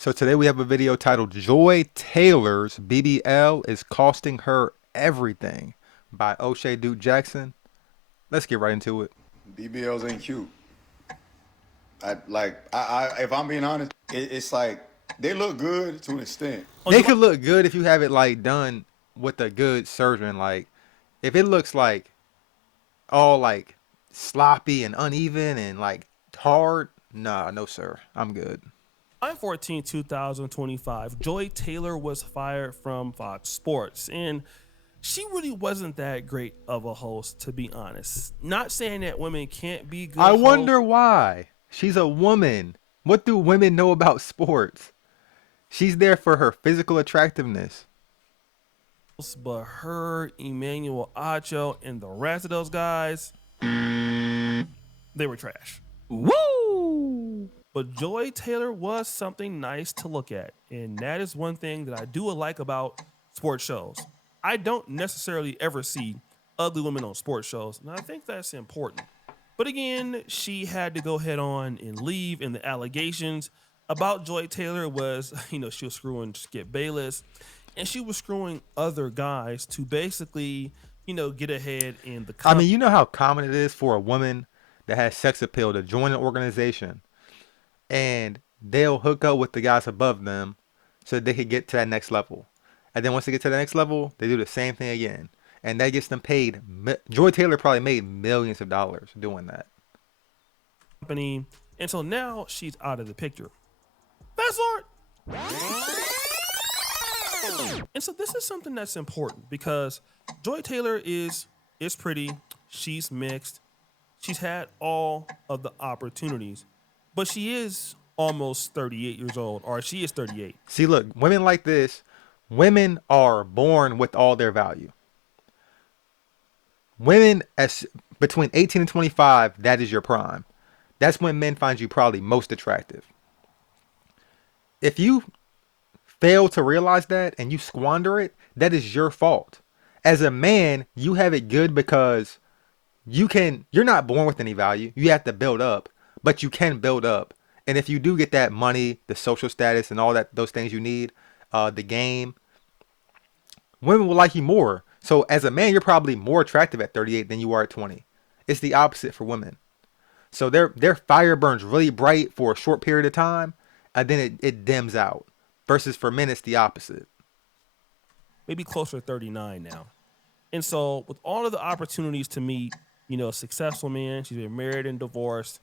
So today we have a video titled Joy Taylor's BBL is costing her everything by O'Shea Duke Jackson. Let's get right into it. BBLs ain't cute. If I'm being honest, it's like they look good to an extent. Oh, They you could like? look good if you have it like done with a good surgeon. Like if it looks like all like sloppy and uneven and like hard, nah, no sir. I'm good. July 14, 2025, Joy Taylor was fired from Fox Sports, and she really wasn't that great of a host, to be honest. Not saying that women can't be I good hosts, wonder why. She's a woman. What do women know about sports? She's there for her physical attractiveness. but her, Emmanuel Acho, and the rest of those guys, they were trash. Woo! But Joy Taylor was something nice to look at, and that is one thing that I do like about sports shows. I don't necessarily ever see ugly women on sports shows, and I think that's important. But again, she had to go head on and leave, and the allegations about Joy Taylor was, she was screwing Skip Bayless, and she was screwing other guys to basically, get ahead in the I company. mean, you know how common it is for a woman that has sex appeal to join an organization and they'll hook up with the guys above them so that they could get to that next level. And then once they get to the next level, they do the same thing again. And that gets them paid. Joy Taylor probably made millions of dollars doing that. And so now she's out of the picture. Fast forward. And so this is something that's important because Joy Taylor is pretty, she's mixed, she's had all of the opportunities, but she is almost 38 years old, or she is 38. See, look, women like this, women are born with all their value. Women as between 18 and 25, that is your prime. That's when men find you probably most attractive. If you fail to realize that and you squander it, that is your fault. As a man, you have it good because you're not born with any value. You have to build up, but you can build up. And if you do get that money, the social status and all that those things you need, the game, women will like you more. So as a man, you're probably more attractive at 38 than you are at 20. It's the opposite for women. So their fire burns really bright for a short period of time, and then it dims out. Versus for men, it's the opposite. Maybe closer to 39 now. And so with all of the opportunities to meet, a successful man, she's been married and divorced,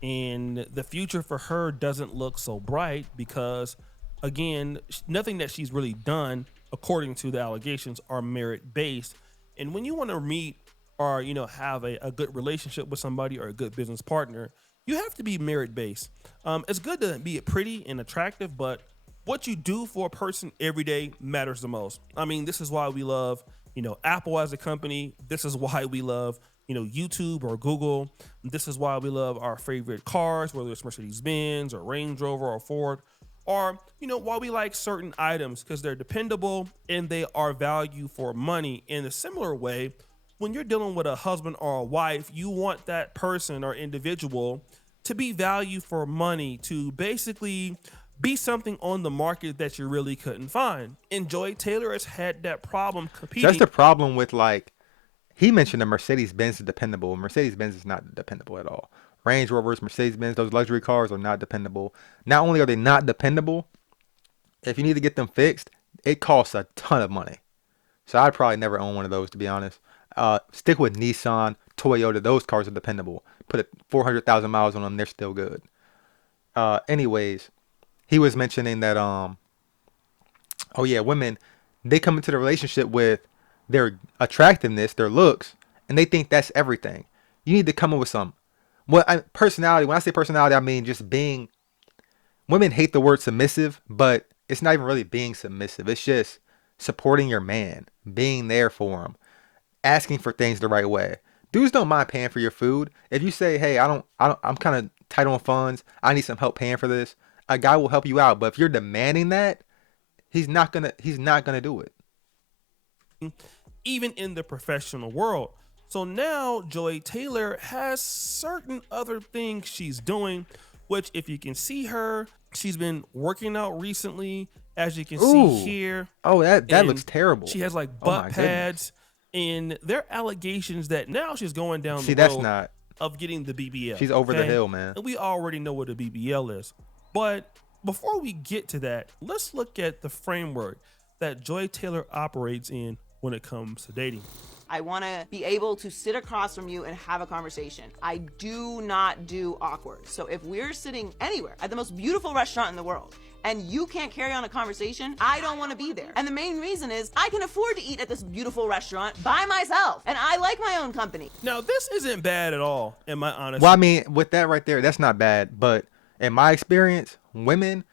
and the future for her doesn't look so bright because, again, nothing that she's really done, according to the allegations, are merit based. And when you want to meet or have a good relationship with somebody or a good business partner, you have to be merit based. It's good to be pretty and attractive, but what you do for a person every day matters the most. I mean, this is why we love Apple as a company. This is why we love YouTube or Google. This is why we love our favorite cars, whether it's Mercedes Benz or Range Rover or Ford, or why we like certain items, because they're dependable and they are value for money. In a similar way, when you're dealing with a husband or a wife, you want that person or individual to be value for money, to basically be something on the market that you really couldn't find. And Joy Taylor has had that problem So that's competing. the problem with like he mentioned the Mercedes Benz is dependable. Mercedes Benz is not dependable at all. Range Rovers, Mercedes Benz, those luxury cars are not dependable. Not only are they not dependable, if you need to get them fixed, it costs a ton of money. So I'd probably never own one of those to be honest. Stick with Nissan, Toyota. Those cars are dependable. Put 400,000 miles on them, they're still good. Anyways, he was mentioning that oh yeah, women they come into the relationship with their attractiveness, their looks, and they think that's everything. You need to come up with some personality. When I say personality, I mean just being. Women hate the word submissive, but it's not even really being submissive. It's just supporting your man, being there for him, asking for things the right way. Dudes don't mind paying for your food. If you say, "Hey, I'm kind of tight on funds. I need some help paying for this," a guy will help you out. But if you're demanding that, he's not gonna do it. Even in the professional world. So now Joy Taylor has certain other things she's doing which if you can see her, she's been working out recently, as you can see Ooh. here. Oh, that looks And terrible. she has like Oh butt my goodness. pads. And there are allegations that now she's going down the See, that's road not. of getting the BBL. She's over the Okay. hill, man. And we already know what a BBL is. But before we get to that, let's look at the framework that Joy Taylor operates in when it comes to dating. I want to be able to sit across from you and have a conversation. I do not do awkward. So if we're sitting anywhere at the most beautiful restaurant in the world and you can't carry on a conversation, I don't want to be there. And the main reason is I can afford to eat at this beautiful restaurant by myself, and I like my own company. Now, this isn't bad at all, in my honest. Well, I mean, with that right there, that's not bad. But in my experience, women,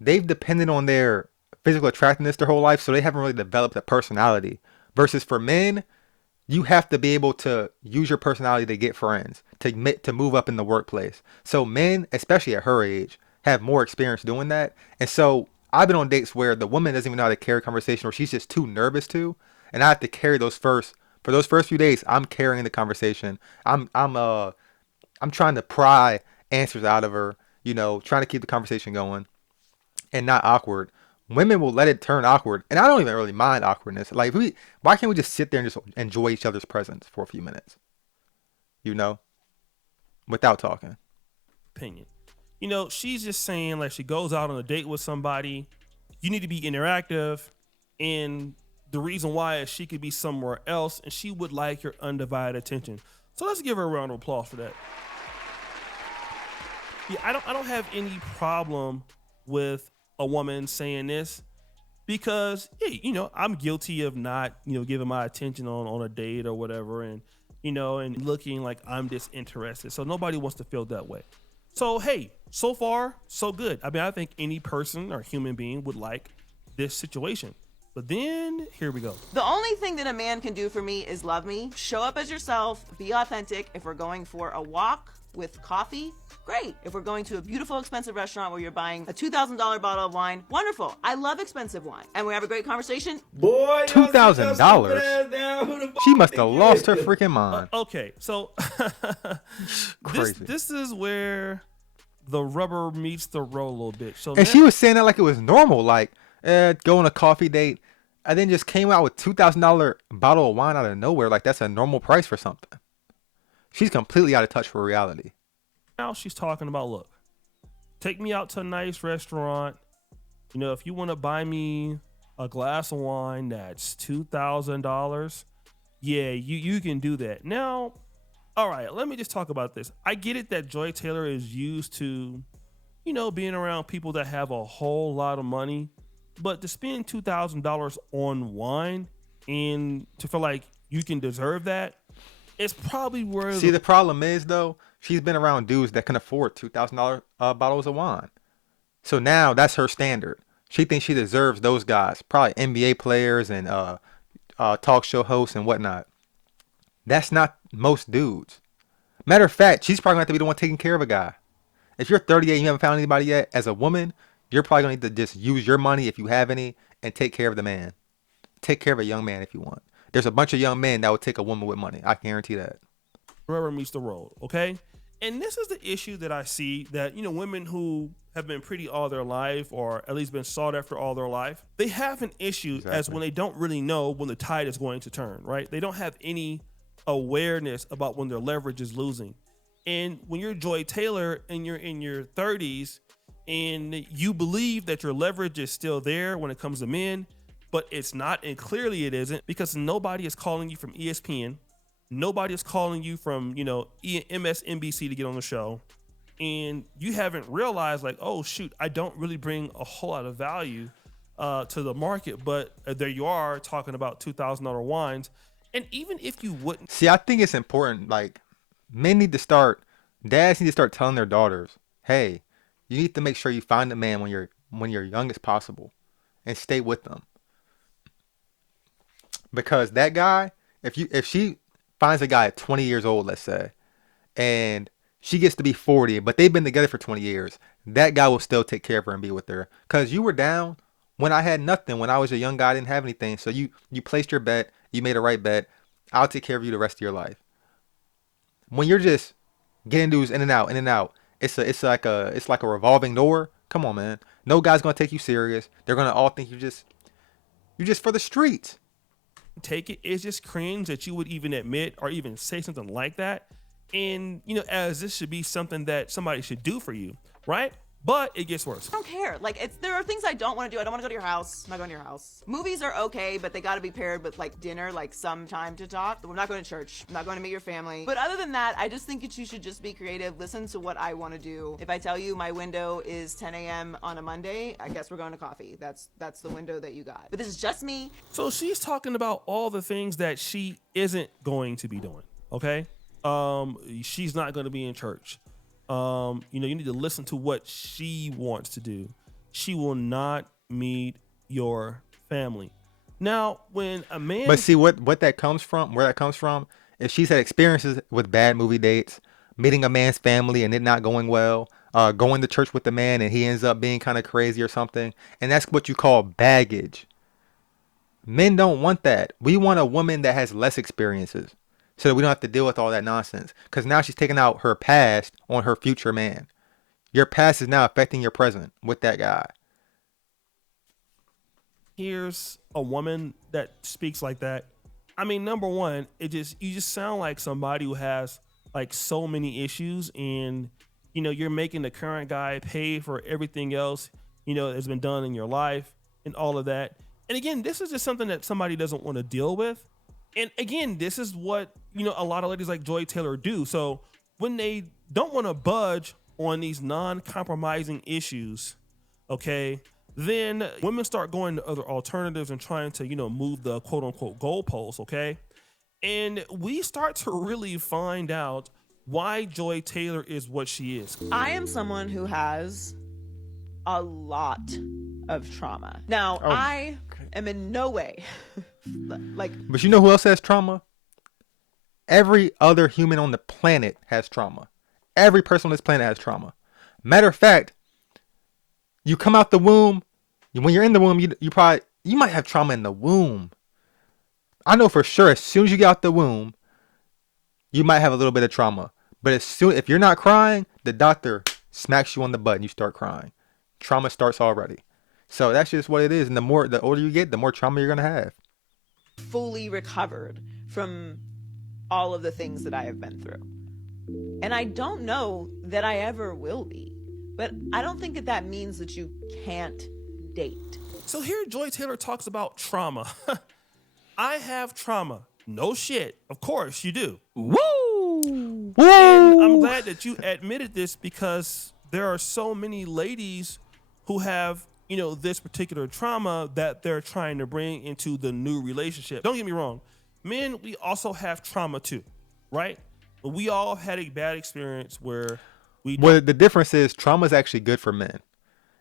they've depended on their physical attractiveness their whole life, so they haven't really developed a personality. Versus for men, you have to be able to use your personality to get friends, to move up in the workplace. So men, especially at her age, have more experience doing that. And so I've been on dates where the woman doesn't even know how to carry a conversation, or she's just too nervous to, and I have to carry those first few days. I'm carrying the conversation. I'm trying to pry answers out of her, trying to keep the conversation going and not awkward. Women will let it turn awkward, and I don't even really mind awkwardness. Like, why can't we just sit there and just enjoy each other's presence for a few minutes, without talking? Opinion. She's just saying, like, she goes out on a date with somebody, you need to be interactive, and the reason why is she could be somewhere else, and she would like your undivided attention. So let's give her a round of applause for that. Yeah, I don't have any problem with a woman saying this because, hey, I'm guilty of not, giving my attention on a date or whatever, and and looking like I'm disinterested. So nobody wants to feel that way. So, hey, so far, so good. I mean, I think any person or human being would like this situation. But then, here we go. The only thing that a man can do for me is love me, show up as yourself, be authentic. If we're going for a walk with coffee, great. If we're going to a beautiful, expensive restaurant where you're buying a $2,000 bottle of wine, wonderful. I love expensive wine. And we have a great conversation. Boy, $2,000? She must have lost her freaking mind. Okay, so Crazy. this is where the rubber meets the road a little bit. So And she was saying that like it was normal, like go on a coffee date, and then just came out with $2,000 bottle of wine out of nowhere. Like that's a normal price for something. She's completely out of touch for reality. now she's talking about, look, take me out to a nice restaurant. If you want to buy me a glass of wine that's $2,000, yeah, you can do that. Now, all right, let me just talk about this. I get it that Joy Taylor is used to, being around people that have a whole lot of money, but to spend $2,000 on wine and to feel like you can deserve that, it's probably where. See, the problem is though, she's been around dudes that can afford $2,000 bottles of wine. So now that's her standard. She thinks she deserves those guys, probably NBA players and talk show hosts and whatnot. That's not most dudes. Matter of fact, she's probably going to have to be the one taking care of a guy. If you're 38 and you haven't found anybody yet, as a woman, you're probably going to need to just use your money if you have any and take care of the man. Take care of a young man if you want. There's a bunch of young men that would take a woman with money. I guarantee that. Rubber meets the road, okay? And this is the issue that I see that, women who have been pretty all their life or at least been sought after all their life, they have an issue as when they don't really know when the tide is going to turn, right? They don't have any awareness about when their leverage is losing. And when you're Joy Taylor and you're in your 30s and you believe that your leverage is still there when it comes to men, but it's not, and clearly it isn't, because nobody is calling you from ESPN. Nobody is calling you from, MSNBC to get on the show. And you haven't realized, like, oh, shoot, I don't really bring a whole lot of value to the market. But there you are talking about $2,000 wines. And even if you wouldn't. See, I think it's important. Like, dads need to start telling their daughters, hey, you need to make sure you find a man when you're young as possible and stay with them. Because that guy, if she finds a guy at 20 years old, let's say, and she gets to be 40, but they've been together for 20 years, that guy will still take care of her and be with her. Because you were down when I had nothing. When I was a young guy, I didn't have anything. So you placed your bet. You made a right bet. I'll take care of you the rest of your life. When you're just getting dudes in and out, It's like a revolving door. Come on, man. No guy's gonna take you serious. They're gonna all think you just for the streets. Take it. It's just cringe that you would even admit or even say something like that. And, as this should be something that somebody should do for you, right? But it gets worse. I don't care. Like, there are things I don't want to do. I don't want to go to your house. I'm not going to your house. Movies are okay, but they got to be paired with like dinner, like some time to talk. We're not going to church. I'm not going to meet your family. But other than that, I just think that you should just be creative. Listen to what I want to do. If I tell you my window is 10 a.m. on a Monday, I guess we're going to coffee. That's the window that you got. But this is just me. So she's talking about all the things that she isn't going to be doing. Okay. She's not going to be in church. You need to listen to what she wants to do. She will not meet your family. Now, when a man, But see what that comes from, where that comes from, if she's had experiences with bad movie dates, meeting a man's family and it not going well, going to church with the man and he ends up being kind of crazy or something, and that's what you call baggage. Men don't want that. We want a woman that has less experiences so that we don't have to deal with all that nonsense. Because now she's taking out her past on her future man. Your past is now affecting your present with that guy. hears a woman that speaks like that, I mean, number one, you just sound like somebody who has like so many issues, and you're making the current guy pay for everything else that's been done in your life and all of that. And again, this is just something that somebody doesn't want to deal with. And again, this is what a lot of ladies like Joy Taylor do. So when they don't want to budge on these non-compromising issues, okay, then women start going to other alternatives and trying to move the quote unquote goalposts, okay? And we start to really find out why Joy Taylor is what she is. I am someone who has a lot of trauma. Now, I am in no way like. But you know who else has trauma? Every other human on the planet has trauma. Every person on this planet has trauma. Matter of fact, you come out the womb. When you're in the womb, you might have trauma in the womb. I know for sure. As soon as you get out the womb, you might have a little bit of trauma. But if you're not crying, the doctor smacks you on the butt and you start crying. Trauma starts already. So that's just what it is. And the older you get, the more trauma you're gonna have. Fully recovered from all of the things that I have been through. And I don't know that I ever will be. But I don't think that means that you can't date. So here Joy Taylor talks about trauma. I have trauma. No shit. Of course you do. Woo! And I'm glad that you admitted this, because there are so many ladies who have, this particular trauma that they're trying to bring into the new relationship. Don't get me wrong. Men, we also have trauma too, right? But we all had a bad experience where Well, the difference is trauma is actually good for men.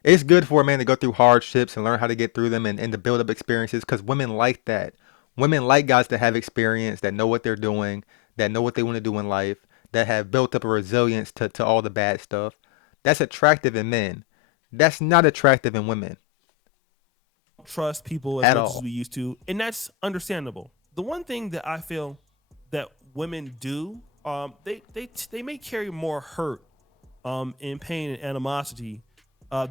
It's good for a man to go through hardships and learn how to get through them and to build up experiences, because women like that. Women like guys that have experience, that know what they're doing, that know what they want to do in life, that have built up a resilience to all the bad stuff. That's attractive in men. That's not attractive in women. trust people as much as we used to, and that's understandable. The one thing that I feel that women do, they may carry more hurt, and pain and animosity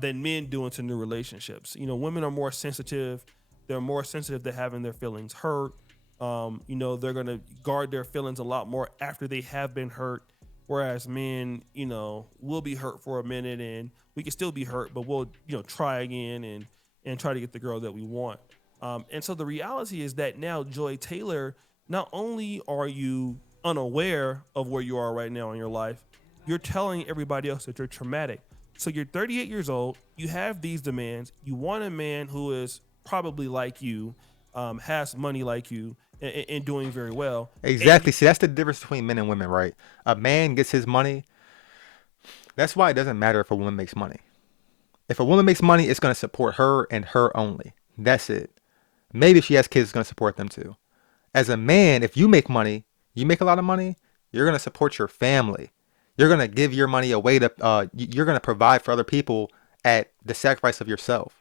than men do into new relationships. Women are more sensitive. They're more sensitive to having their feelings hurt. They're gonna guard their feelings a lot more after they have been hurt. Whereas men, will be hurt for a minute and we can still be hurt, but we'll, try again and try to get the girl that we want. And so the reality is that now, Joy Taylor, not only are you unaware of where you are right now in your life, you're telling everybody else that you're traumatic. So you're 38 years old, you have these demands, you want a man who is probably like you, has money like you, and doing very well. Exactly. See, that's the difference between men and women, right? A man gets his money. That's why it doesn't matter if a woman makes money. If a woman makes money, it's going to support her and her only. That's it. Maybe if she has kids, it's going to support them too. As a man, if you make money, you make a lot of money, you're going to support your family. You're going to give your money away to, you're going to provide for other people at the sacrifice of yourself.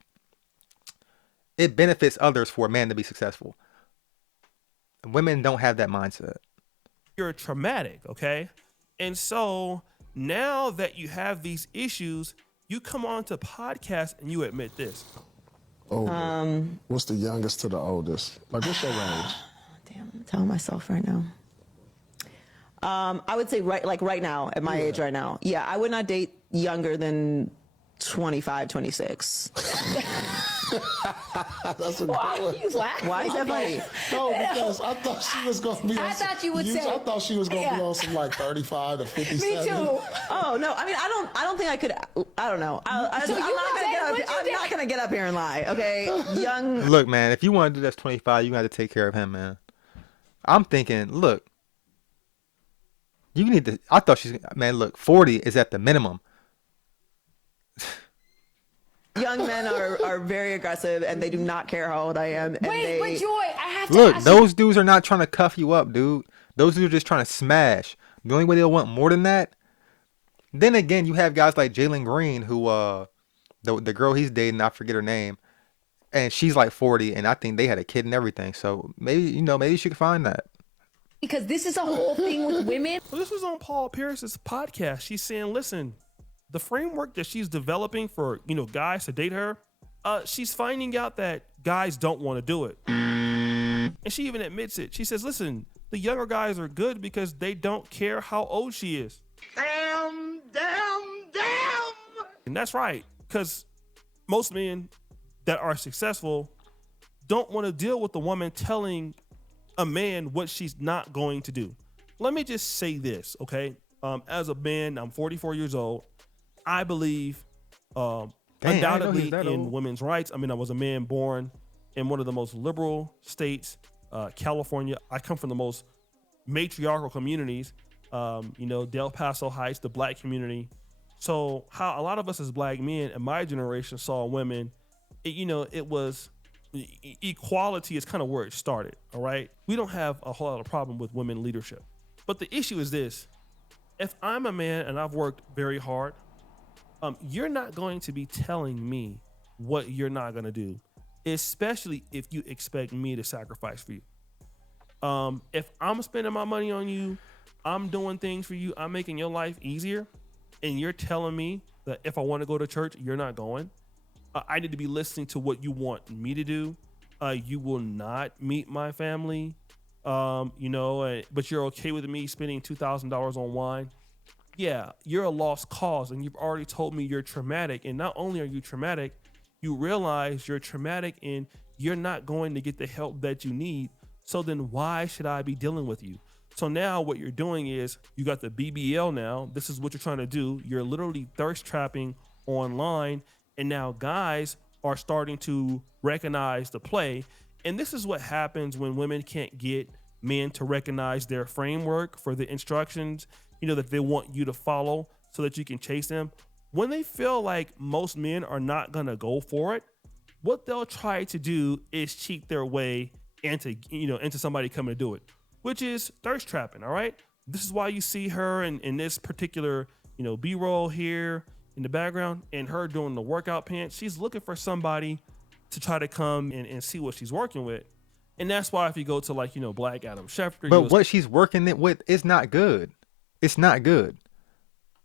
It benefits others for a man to be successful. Women don't have that mindset. You're traumatic, okay? And so Now that you have these issues, you come on to podcast and you admit this. What's the youngest to the oldest? Like, what's your range? Damn, I'm telling myself right now. I would say right now, at my age right now. Yeah, I would not date younger than 25, 26. That's a Why good one. you laugh? Why is that funny? No, because I thought she was gonna be. I thought you would say. I thought she was gonna be Yeah. on some like 35 to 57. Me too. Oh no! I mean, I don't think I could. I don't know. So you would say, I'm would you not gonna get up here and lie. Okay, young. Look, man, if you want to do that's 25, you got to take care of him, man. I'm thinking, look, you need to. I thought she's, man, look, 40 is at the minimum. Young men are very aggressive and they do not care how old I am. And Wait, but Joy, I have to Look, ask those dudes are not trying to cuff you up, dude. Those dudes are just trying to smash. The only way they'll want more than that. Then again, you have guys like Jalen Green, who the girl he's dating, I forget her name, and she's like 40, and I think they had a kid and everything. So maybe maybe she could find that. because this is a whole thing with women. Well, this was on Paul Pierce's podcast. She's saying, listen, the framework that she's developing for, guys to date her, she's finding out that guys don't want to do it. And she even admits it. She says, listen, the younger guys are good because they don't care how old she is. Damn. And that's right, because most men that are successful don't want to deal with the woman telling a man what she's not going to do. Let me just say this, okay? As a man, I'm 44 years old. I believe undoubtedly in women's rights. I mean, I was a man born in one of the most liberal states, California. I come from the most matriarchal communities, Del Paso Heights, the black community. So how a lot of us as black men in my generation saw women, it was equality is kind of where it started. All right. We don't have a whole lot of problem with women leadership, but the issue is this. If I'm a man and I've worked very hard, you're not going to be telling me what you're not going to do, especially if you expect me to sacrifice for you. If I'm spending my money on you, I'm doing things for you, I'm making your life easier, and you're telling me that if I want to go to church, you're not going. I need to be listening to what you want me to do. You will not meet my family, but you're okay with me spending $2,000 on wine. Yeah, you're a lost cause, and you've already told me you're traumatic. And not only are you traumatic, you realize you're traumatic and you're not going to get the help that you need. So then why should I be dealing with you? So now what you're doing is you got the BBL now. This is what you're trying to do. You're literally thirst trapping online. And now guys are starting to recognize the play. And this is what happens when women can't get men to recognize their framework for the instructions, that they want you to follow so that you can chase them. When they feel like most men are not going to go for it, what they'll try to do is cheat their way into somebody coming to do it, which is thirst trapping. All right. This is why you see her in this particular, B-roll here in the background and her doing the workout pants. She's looking for somebody to try to come and see what she's working with. And that's why if you go to Black Adam Schefter. But what she's working it with is not good. It's not good.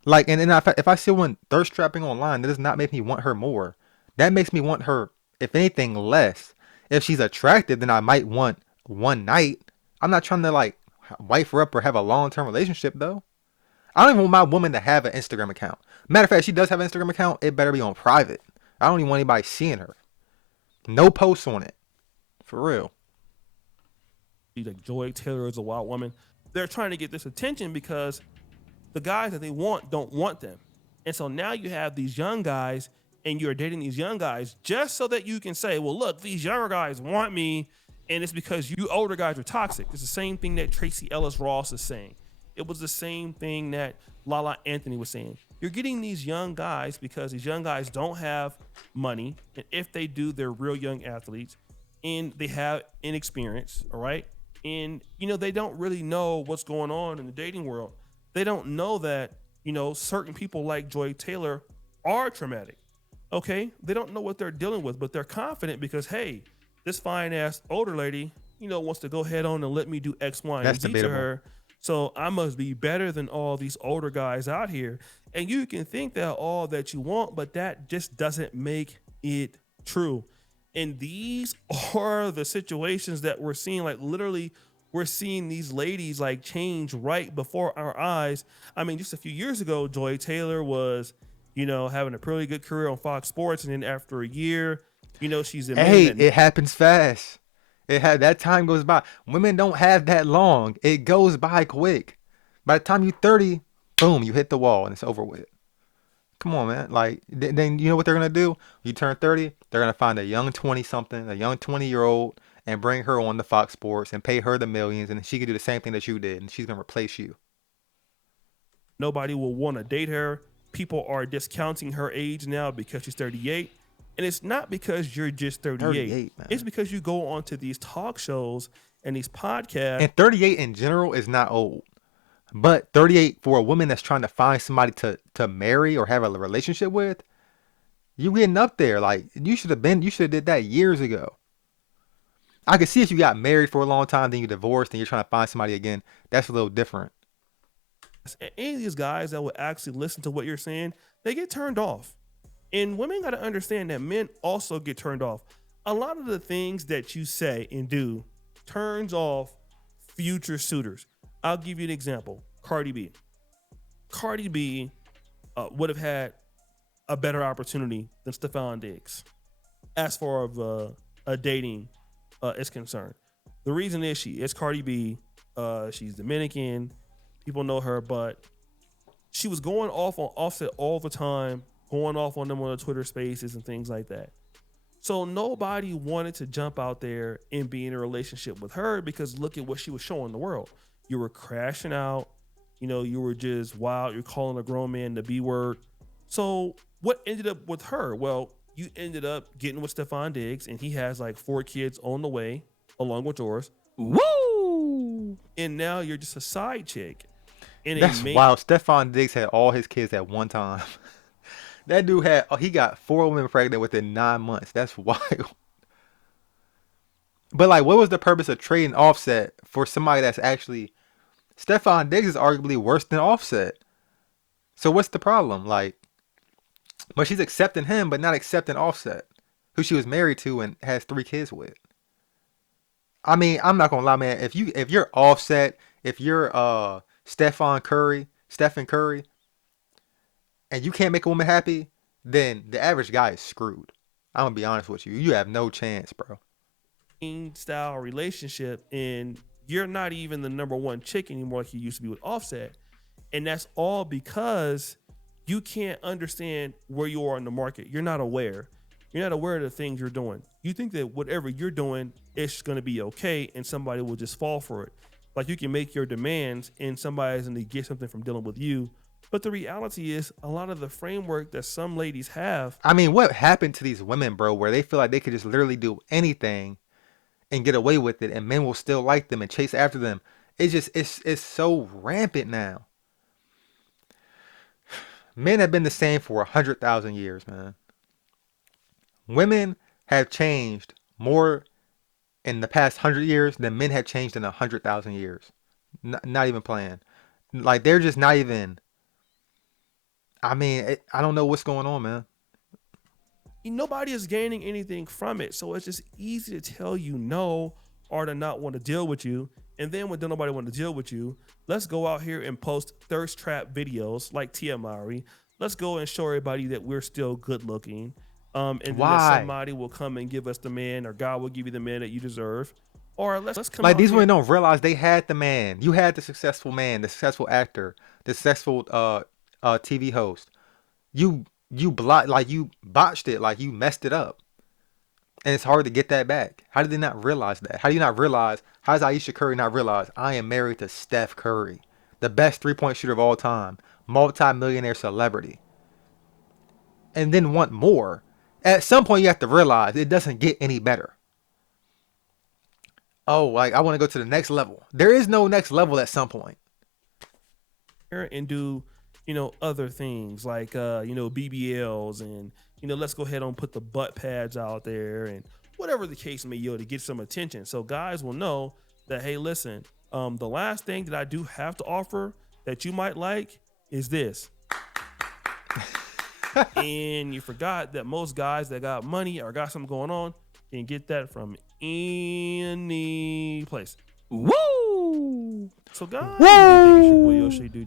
Like, and if I see one thirst trapping online, that does not make me want her more. That makes me want her, if anything, less. If she's attractive, then I might want one night. I'm not trying to wife her up or have a long-term relationship though. I don't even want my woman to have an Instagram account. Matter of fact, if she does have an Instagram account, it better be on private. I don't even want anybody seeing her. No posts on it. For real. Like Joy Taylor is a wild woman. They're trying to get this attention because the guys that they want don't want them. And so now you have these young guys and you're dating these young guys just so that you can say, well, look, these younger guys want me. And it's because you older guys are toxic. It's the same thing that Tracy Ellis Ross is saying. It was the same thing that Lala Anthony was saying. You're getting these young guys because these young guys don't have money. And if they do, they're real young athletes and they have inexperience. All right. And, they don't really know what's going on in the dating world. They don't know that, certain people like Joy Taylor are traumatic. Okay. They don't know what they're dealing with, but they're confident because, hey, this fine ass older lady, wants to go head on and let me do X, Y, and Z to her. So I must be better than all these older guys out here. And you can think that all that you want, but that just doesn't make it true. And these are the situations that we're seeing. Like literally, we're seeing these ladies like change right before our eyes. I mean, just a few years ago, Joy Taylor was, having a pretty good career on Fox Sports. And then after a year, she's Hey, admitting that it happens fast. That time goes by. Women don't have that long. It goes by quick. By the time you're 30, boom, you hit the wall and it's over with. Come on, man. Like, then you know what they're gonna do? You turn 30, they're gonna find a young 20 something, a young 20-year-old, and bring her on to Fox Sports and pay her the millions, and she can do the same thing that you did, and she's gonna replace you. nobody will want to date her. People are discounting her age now because she's 38. And it's not because you're just 38. 38, man. It's because you go onto these talk shows and these podcasts. And 38 in general is not old. But 38 for a woman that's trying to find somebody to marry or have a relationship with, you getting up there. Like, you should have did that years ago. I could see if you got married for a long time, then you divorced, and you're trying to find somebody again. That's a little different. Any of these guys that will actually listen to what you're saying, they get turned off. And women got to understand that men also get turned off. A lot of the things that you say and do turns off future suitors. I'll give you an example. Cardi B. Cardi B would have had a better opportunity than Stephon Diggs as far as dating is concerned. The reason is she is Cardi B. She's Dominican. People know her, but she was going off on Offset all the time, going off on them on the Twitter spaces and things like that. So nobody wanted to jump out there and be in a relationship with her because look at what she was showing the world. You were crashing out. You were just wild. You're calling a grown man the B word. So what ended up with her? Well, you ended up getting with Stephon Diggs, and he has like 4 kids on the way along with yours. Woo! And now you're just a side chick. And That's wild. Stephon Diggs had all his kids at one time. That dude he got 4 women pregnant within 9 months. That's wild. But like, what was the purpose of trading Offset for somebody that's actually... Stephon Diggs is arguably worse than Offset. So what's the problem? Like, but she's accepting him, but not accepting Offset, who she was married to and has 3 kids with. I mean, I'm not gonna lie, man. If you're Offset, if you're Stephen Curry, and you can't make a woman happy, then the average guy is screwed. I'm gonna be honest with you. You have no chance, bro. Style relationship, and you're not even the number one chick anymore like you used to be with Offset. And that's all because you can't understand where you are in the market. You're not aware. You're not aware of the things you're doing. You think that whatever you're doing is going to be okay and somebody will just fall for it. Like you can make your demands and somebody's going to get something from dealing with you. But the reality is a lot of the framework that some ladies have. I mean, what happened to these women, bro, where they feel like they could just literally do anything and get away with it and men will still like them and chase after them? It's so rampant now. Men have been the same for 100,000 years, man. Women have changed more in the past 100 years than men have changed in 100,000 years. Not even playing. Like, they're just not even... I mean, I don't know what's going on, man. Nobody is gaining anything from it. So it's just easy to tell you no or to not want to deal with you. And then when nobody want to deal with you, let's go out here and post thirst trap videos like Tia Mowry. Let's go and show everybody that we're still good looking. And then that somebody will come and give us the man, or God will give you the man that you deserve. Or let's come like, out these here. women don't realize they had the man. You had the successful man, the successful actor, the successful TV host. You botched it, like you messed it up. And it's hard to get that back. How did they not realize that? How do you not realize? How does Aisha Curry not realize I am married to Steph Curry, the best 3-point shooter of all time, multi-millionaire celebrity, and then want more? At some point, you have to realize it doesn't get any better. Oh, like, I want to go to the next level. There is no next level at some point. And do, other things like, BBLs and, let's go ahead and put the butt pads out there and whatever the case may be to get some attention. So guys will know that, hey, listen, The last thing that I do have to offer that you might like is this. And you forgot that most guys that got money or got something going on can get that from any place. Woo! So guys, what do you think it's your boy Yoshi, dude?